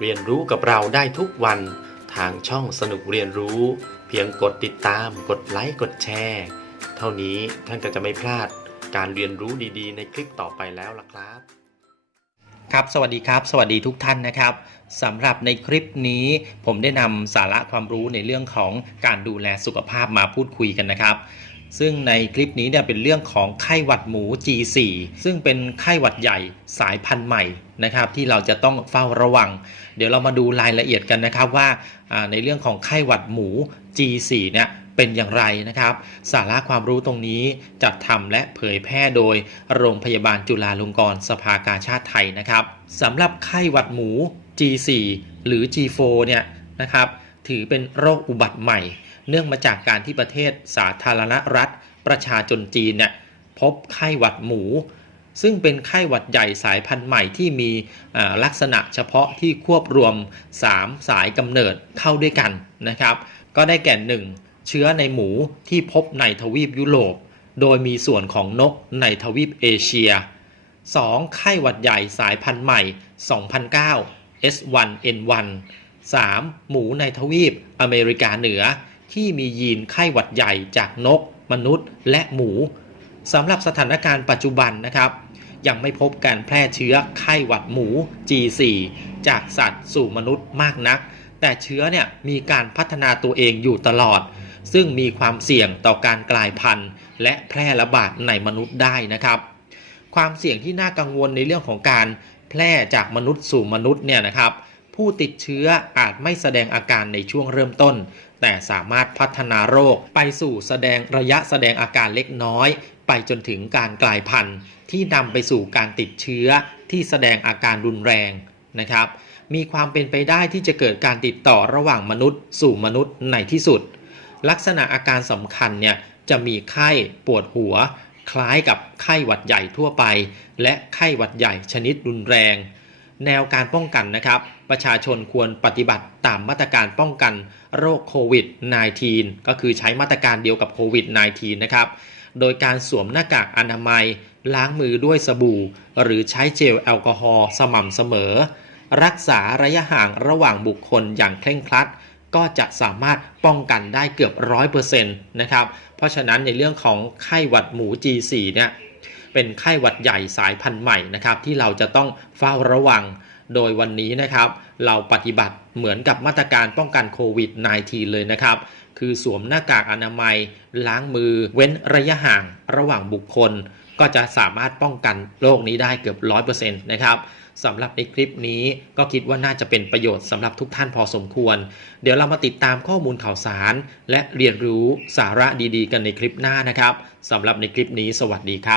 เรียนรู้กับเราได้ทุกวัน ทางช่องสนุกเรียนรู้ เพียงกดติดตาม กดไลค์กดแชร์เท่านี้ท่านก็จะไม่พลาดการเรียนรู้ดีๆ ในคลิปต่อไปแล้วล่ะครับ ครับสวัสดีครับ สวัสดีทุกท่านนะครับสำหรับในคลิปนี้ผมได้นำสาระความรู้ในเรื่องของการดูแลสุขภาพมาพูดคุยกันนะครับ ซึ่งในคลิปนี้เนี่ยเป็นเรื่องของไข้หวัดหมู G4 ซึ่งเป็นไข้หวัดใหญ่สายพันธุ์ใหม่นะครับ ที่เราจะต้องเฝ้าระวัง เดี๋ยวเรามาดูรายละเอียดกันนะครับว่าในเรื่องของไข้หวัดหมู G4 เนี่ยเป็นอย่างไรนะครับ สาระความรู้ตรงนี้จัดทำและเผยแพร่โดยโรงพยาบาลจุฬาลงกรณ์สภากาชาติไทยนะครับสำหรับไข้หวัดหมู G4 หรือ G4 เนี่ยนะครับถือเป็นโรคอุบัติใหม่ เนื่องมาจากการที่ประเทศสาธารณรัฐ ประชาชนจีนเนี่ยพบไข้หวัดหมู ซึ่งเป็นไข้หวัดใหญ่สายพันธุ์ใหม่ที่มีลักษณะเฉพาะที่ควบรวม 3 สายกำเนิดเข้าด้วยกันนะครับ ก็ได้แก่ 1. เชื้อในหมูที่พบในทวีปยุโรป โดยมีส่วนของนกในทวีปเอเชีย 2. ไข้หวัดใหญ่สายพันธุ์ใหม่ 2009 S1N1 3. หมูในทวีปอเมริกาเหนือ ที่มียีนไข้หวัดใหญ่จากนก มนุษย์ และหมูสำหรับสถานการณ์ปัจจุบันนะครับ ยังไม่พบการแพร่เชื้อไข้หวัดหมู G4 จากสัตว์สู่มนุษย์มากนัก แต่เชื้อเนี่ยมีการพัฒนาตัวเองอยู่ตลอด ซึ่งมีความเสี่ยงต่อการกลายพันธุ์ และแพร่ระบาดในมนุษย์ได้นะครับ ความเสี่ยงที่น่ากังวลในเรื่องของการแพร่จากมนุษย์สู่มนุษย์เนี่ยนะครับ ผู้ติดเชื้ออาจไม่แสดงอาการในช่วงเริ่มต้น แต่สามารถพัฒนาโรคไปสู่แสดงระยะแสดงอาการเล็กน้อย ไปจนถึงการกลายพันธุ์ที่นำไปสู่การติดเชื้อที่แสดงอาการรุนแรงนะครับ มีความเป็นไปได้ที่จะเกิดการติดต่อระหว่างมนุษย์ สู่มนุษย์ในที่สุด ลักษณะอาการสำคัญเนี่ยจะมีไข้ปวดหัว คล้ายกับไข้หวัดใหญ่ทั่วไป และไข้หวัดใหญ่ชนิดรุนแรง แนวการป้องกันนะครับ ประชาชนควรปฏิบัติตามมาตรการป้องกันโรคโควิด -19 ก็คือใช้มาตรการเดียวกับโควิด -19 นะครับ โดยการสวมหน้ากากอนามัย ล้างมือด้วยสบู่ หรือใช้เจลแอลกอฮอล์สม่ำเสมอ รักษาระยะห่างระหว่างบุคคลอย่างเคร่งครัด ก็จะสามารถป้องกันได้เกือบร้อยเปอร์เซ็นต์นะครับ เพราะฉะนั้นในเรื่องของไข้หวัดหมู G4 เนี่ย เป็นไข้หวัดใหญ่สายพันธุ์ใหม่นะครับที่เราจะต้องเฝ้าระวัง โดยวันนี้นะครับ เราปฏิบัติเหมือนกับมาตรการป้องกันโควิด -19 เลยนะครับ คือสวมหน้ากากอนามัย ล้างมือ เว้นระยะห่างระหว่างบุคคล ก็จะสามารถป้องกันโรคนี้ได้เกือบ 100%นะครับสำหรับในคลิปนี้ก็คิดว่าน่าจะเป็นประโยชน์สำหรับทุกท่านพอสมควร เดี๋ยวเรามาติดตามข้อมูลข่าวสาร และเรียนรู้สาระดีๆ กันในคลิปหน้านะครับสำหรับในคลิปนี้สวัสดีครับ